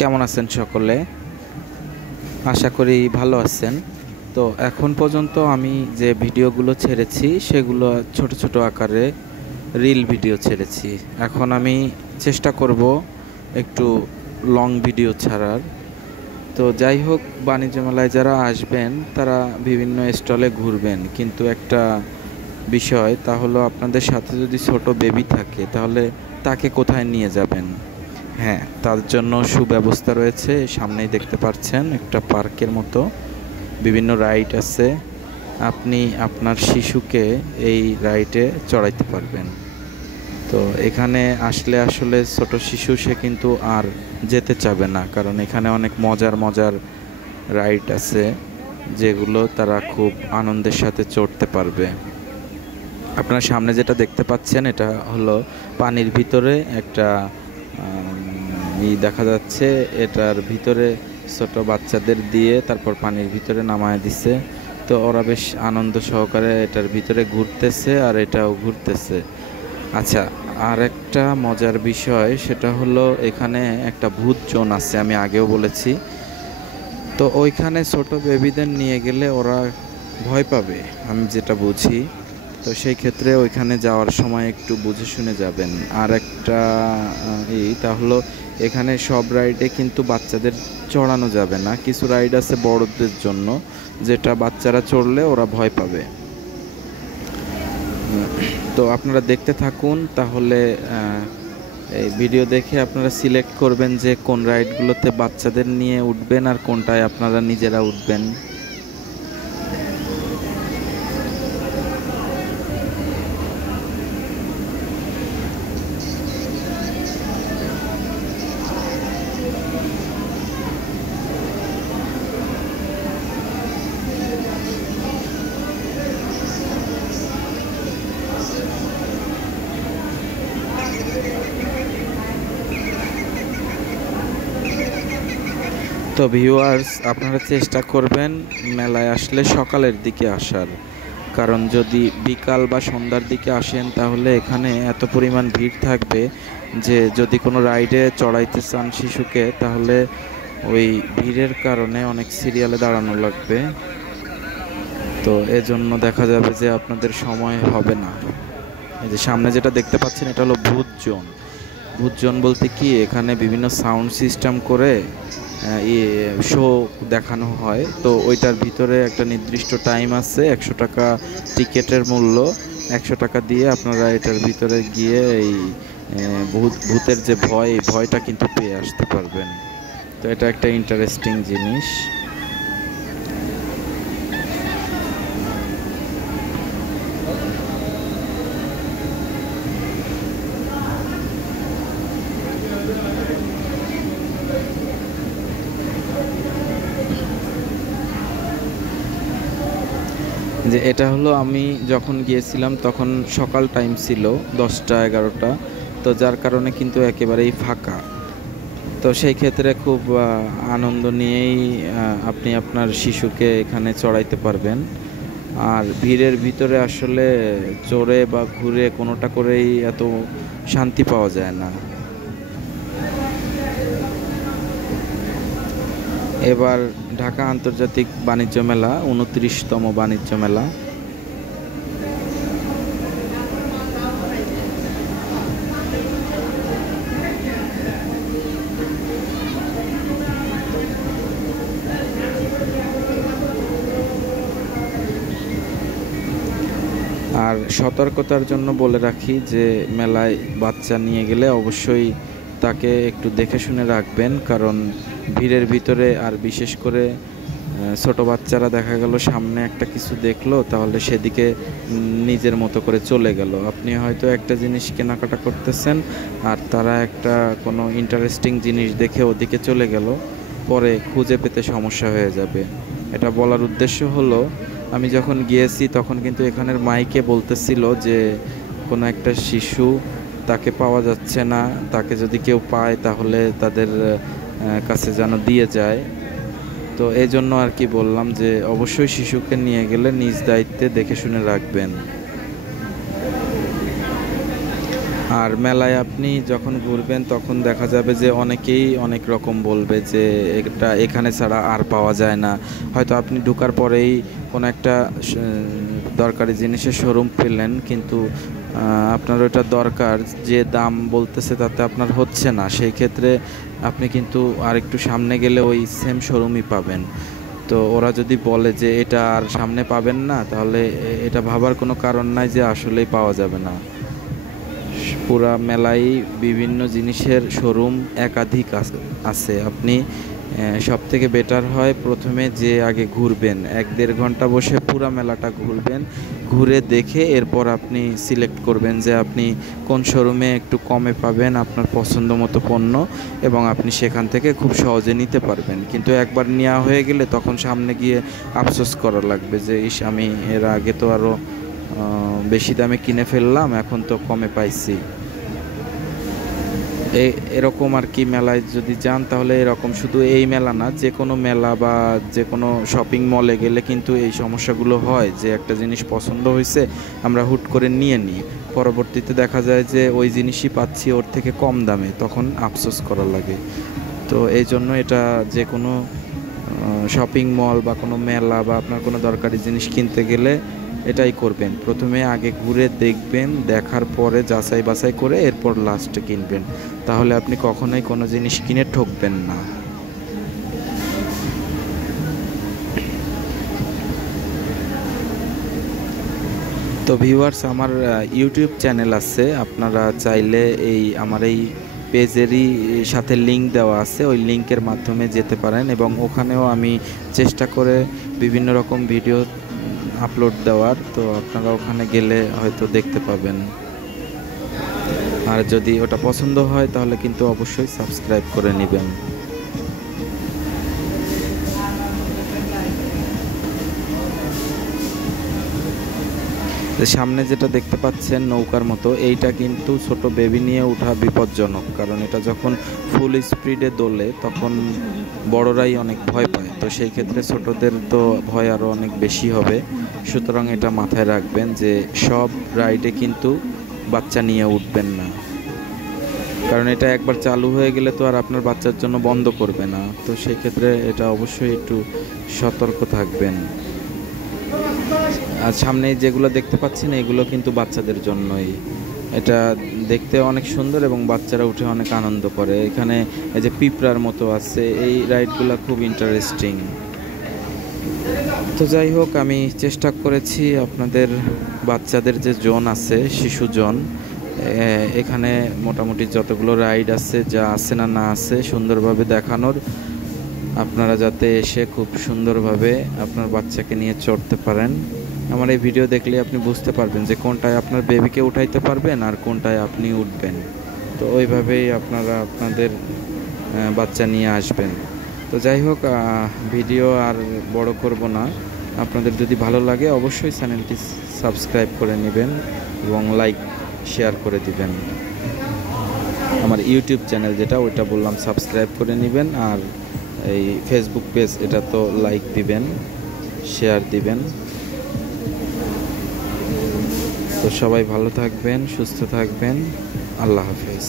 কেমন আছেন সকলে? আশা করি ভালো আছেন। তো এখন পর্যন্ত আমি যে ভিডিওগুলো ছেড়েছি সেগুলো ছোট ছোট আকারে রিল ভিডিও ছেড়েছি। এখন আমি চেষ্টা করব একটু লং ভিডিও ছাড়ার। তো যাই হোক, বাণিজ্য মেলায় যারা আসবেন তারা বিভিন্ন স্টলে ঘুরবেন, কিন্তু একটা বিষয় তা হলো আপনাদের সাথে যদি ছোট বেবি থাকে তাহলে তাকে কোথায় নিয়ে যাবেন? হ্যাঁ, তার জন্য সুব্যবস্থা রয়েছে। সামনেই দেখতে পাচ্ছেন একটা পার্কের মতো বিভিন্ন রাইড আছে। আপনি আপনার শিশুকে এই রাইডে চড়াইতে পারবেন। তো এখানে আসলে আসলে ছোট শিশু সে কিন্তু আর যেতে চাবে না, কারণ এখানে অনেক মজার মজার রাইড আছে যেগুলো তারা খুব আনন্দের সাথে চড়তে পারবে। আপনার সামনে যেটা দেখতে পাচ্ছেন এটা হলো পানির ভিতরে একটা দেখা যাচ্ছে। এটার ভিতরে ছোট বাচ্চাদের দিয়ে তারপর পানির ভিতরে নামায় দিছে। তো ওরা বেশ আনন্দ সহকারে এটার ভিতরে ঘুরতেছে আর এটাও ঘুরতেছে। আচ্ছা, আর একটা মজার বিষয় সেটা হলো এখানে একটা ভূত জোন আছে, আমি আগেও বলেছি। তো ওইখানে ছোট বেবিদের নিয়ে গেলে ওরা ভয় পাবে, আমি যেটা বুঝি। তো সেই ক্ষেত্রে ওইখানে যাওয়ার সময় একটু বুঝে শুনে যাবেন। আর একটা তা হলো এখানে সব রাইডে কিন্তু বাচ্চাদের চড়ানো যাবে না। কিছু রাইড আছে বড়দের জন্য, যেটা বাচ্চারা চড়লে ওরা ভয় পাবে। তো আপনারা দেখতে থাকুন, তাহলে এই ভিডিও দেখে আপনারা সিলেক্ট করবেন যে কোন রাইডগুলোতে বাচ্চাদের নিয়ে উঠবেন আর কোনটায় আপনারা নিজেরা উঠবেন। তো ভিউয়ার্স, আপনারা চেষ্টা করবেন মেলায় আসলে সকালের দিকে আসার, কারণ যদি বিকাল বা সন্ধ্যার দিকে আসেন তাহলে এখানে এত পরিমাণ ভিড় থাকবে যে যদি কোনো রাইডে চড়াইতে চান শিশুকে তাহলে ওই ভিড়ের কারণে অনেক সিরিয়ালে দাঁড়ানো লাগবে। তো এজন্য দেখা যাবে যে আপনাদের সময় হবে না। এই যে সামনে যেটা দেখতে পাচ্ছেন এটা হলো ভূত জোন। ভূত জোন বলতে কি, এখানে বিভিন্ন সাউন্ড সিস্টেম করে শো দেখানো হয়। তো ওইটার ভিতরে একটা নির্দিষ্ট টাইম আছে, 100 টাকা টিকেটের মূল্য। 100 টাকা দিয়ে আপনারা এটার ভিতরে গিয়ে এই ভূতের যে ভয়, এই ভয়টা কিন্তু পেয়ে আসতে পারবেন। তো এটা একটা ইন্টারেস্টিং জিনিস। যে এটা হলো আমি যখন গিয়েছিলাম তখন সকাল টাইম ছিল 10টা-11টা। তো যার কারণে কিন্তু একেবারেই ফাঁকা। তো সেই ক্ষেত্রে খুব আনন্দ নিয়েই আপনি আপনার শিশুকে এখানে চড়াইতে পারবেন। আর ভিড়ের ভিতরে আসলে চড়ে বা ঘুরে কোনোটা করেই এত শান্তি পাওয়া যায় না। এবার ঢাকা আন্তর্জাতিক বাণিজ্য মেলা, 29তম বাণিজ্য মেলা। আর সতর্কতার জন্য বলে রাখি যে মেলায় বাচ্চা নিয়ে গেলে অবশ্যই তাকে একটু দেখে শুনে রাখবেন, কারণ ভিড়ের ভিতরে আর বিশেষ করে ছোট বাচ্চারা দেখা গেল সামনে একটা কিছু দেখলো তাহলে সেদিকে নিজের মতো করে চলে গেল। আপনি হয়তো একটা জিনিস কেনাকাটা করতেছেন আর তারা একটা কোনো ইন্টারেস্টিং জিনিস দেখে ওদিকে চলে গেল, পরে খুঁজে পেতে সমস্যা হয়ে যাবে। এটা বলার উদ্দেশ্য হলো, আমি যখন গিয়েছি তখন কিন্তু এখানের মাইকে বলতেছিল যে কোনো একটা শিশু, তাকে পাওয়া যাচ্ছে না, তাকে যদি কেউ পায় তাহলে তাদের কাছে যেন দিয়ে যায়। তো এই জন্য আর কি বললাম যে অবশ্যই শিশুকে নিয়ে গেলে নিজ দায়িত্বে দেখে শুনে রাখবেন। আর মেলায় আপনি যখন ঘুরবেন তখন দেখা যাবে যে অনেকেই অনেক রকম বলবে যে এটা এখানে ছাড়া আর পাওয়া যায় না। হয়তো আপনি ঢোকার পরেই কোনো একটা দরকারি জিনিসের শোরুম পেলেন, কিন্তু আপনার ওটা দরকার, যে দাম বলতেছে তাতে আপনার হচ্ছে না, সেই ক্ষেত্রে আপনি কিন্তু আর একটু সামনে গেলে ওই সেম শোরুমই পাবেন। তো ওরা যদি বলে যে এটা আর সামনে পাবেন না, তাহলে এটা ভাবার কোনো কারণ নাই যে আসলেই পাওয়া যাবে না। পুরা মেলায় বিভিন্ন জিনিসের শোরুম একাধিক আছে। আপনি সব থেকে বেটার হয় প্রথমে যে আগে ঘুরবেন, 1-1.5 ঘন্টা বসে পুরা মেলাটা ঘুরবেন, ঘুরে দেখে এরপর আপনি সিলেক্ট করবেন যে আপনি কোন শোরুমে একটু কমে পাবেন আপনার পছন্দ মতো পণ্য, এবং আপনি সেখান থেকে খুব সহজে নিতে পারবেন। কিন্তু একবার নেওয়া হয়ে গেলে তখন সামনে গিয়ে আফসোস করা লাগবে যে ইস, আমি এর আগে তো আরও বেশি দামে কিনে ফেললাম, এখন তো কমে পাইছি। এরকম আর কি। মেলায় যদি যান তাহলে এরকম, শুধু এই মেলা না, যে কোনো মেলা বা যে কোনো শপিং মলে গেলে কিন্তু এই সমস্যাগুলো হয় যে একটা জিনিস পছন্দ হয়েছে, আমরা হুট করে নিয়ে নিই, পরবর্তীতে দেখা যায় যে ওই জিনিসই পাচ্ছি ওর থেকে কম দামে, তখন আফসোস করা লাগে। তো এই জন্য এটা যে কোনো শপিং মল বা কোনো মেলা বা আপনার কোনো দরকারি জিনিস কিনতে গেলে এটাই করবেন, প্রথমে আগে ঘুরে দেখবেন, দেখার পরে যাচাই বাছাই করে এরপর লাস্টে কিনবেন, তাহলে আপনি কখনোই কোনো জিনিস কিনে ঠকবেন না। তো ভিউয়ার্স, আমার ইউটিউব চ্যানেল আছে, আপনারা চাইলে আমার এই পেজেরই সাথে লিঙ্ক দেওয়া আছে, ওই লিঙ্কের মাধ্যমে যেতে পারেন, এবং ওখানেও আমি চেষ্টা করে বিভিন্ন রকম ভিডিও আপলোড দেওয়ার, তো আপনারা ওখানে গেলে হয়তো দেখতে পাবেন। আর যদি ওটা পছন্দ হয় তাহলে কিন্তু অবশ্যই সাবস্ক্রাইব করে নেবেন। সামনে যেটা দেখতে পাচ্ছেন নৌকার মতো, এইটা কিন্তু ছোট বেবি নিয়ে ওঠা বিপজ্জনক, কারণ এটা যখন ফুল স্পিডে দোলে তখন বড়রাই অনেক ভয় পায়, তো সেই ক্ষেত্রে ছোটদের তো ভয় আরও অনেক বেশি হবে। সুতরাং এটা মাথায় রাখবেন যে সব রাইডে কিন্তু বাচ্চা নিয়ে উঠবেন না, কারণ এটা একবার চালু হয়ে গেলে তো আর আপনার বাচ্চার জন্য বন্ধ করবে না, তো সেই ক্ষেত্রে এটা অবশ্যই একটু সতর্ক থাকবেন। আর সামনে যেগুলো দেখতে পাচ্ছেন এগুলো কিন্তু বাচ্চাদের জন্যই, এটা দেখতে অনেক সুন্দর এবং বাচ্চারা উঠে অনেক আনন্দ করে। এখানে এই যে পিঁপড়ার মতো আছে, এই রাইডগুলো খুব ইন্টারেস্টিং। তো যাই হোক, আমি চেষ্টা করেছি আপনাদের বাচ্চাদের যে জোন আছে, শিশু জোন, এখানে মোটামুটি যতগুলো রাইড আছে, যা আছে না আছে সুন্দরভাবে দেখানোর, আপনারা যাতে এসে খুব সুন্দরভাবে আপনার বাচ্চাকে নিয়ে চড়তে পারেন। আমার এই ভিডিও দেখলে আপনি বুঝতে পারবেন যে কোনটায় আপনার বেবিকে উঠাইতে পারবেন আর কোনটায় আপনি উঠবেন, তো ওইভাবেই আপনারা আপনাদের বাচ্চা নিয়ে আসবেন। তো যাই হোক, ভিডিও আর বড় করব না, আপনাদের যদি ভালো লাগে অবশ্যই চ্যানেলটি সাবস্ক্রাইব করে নেবেন এবং লাইক শেয়ার করে দিবেন। আমার ইউটিউব চ্যানেল যেটা, ওইটা বললাম সাবস্ক্রাইব করে নেবেন, আর এই ফেসবুক পেজ এটা তো লাইক দিবেন, শেয়ার দিবেন। তো সবাই ভালো থাকবেন, সুস্থ থাকবেন, আল্লাহ হাফেজ।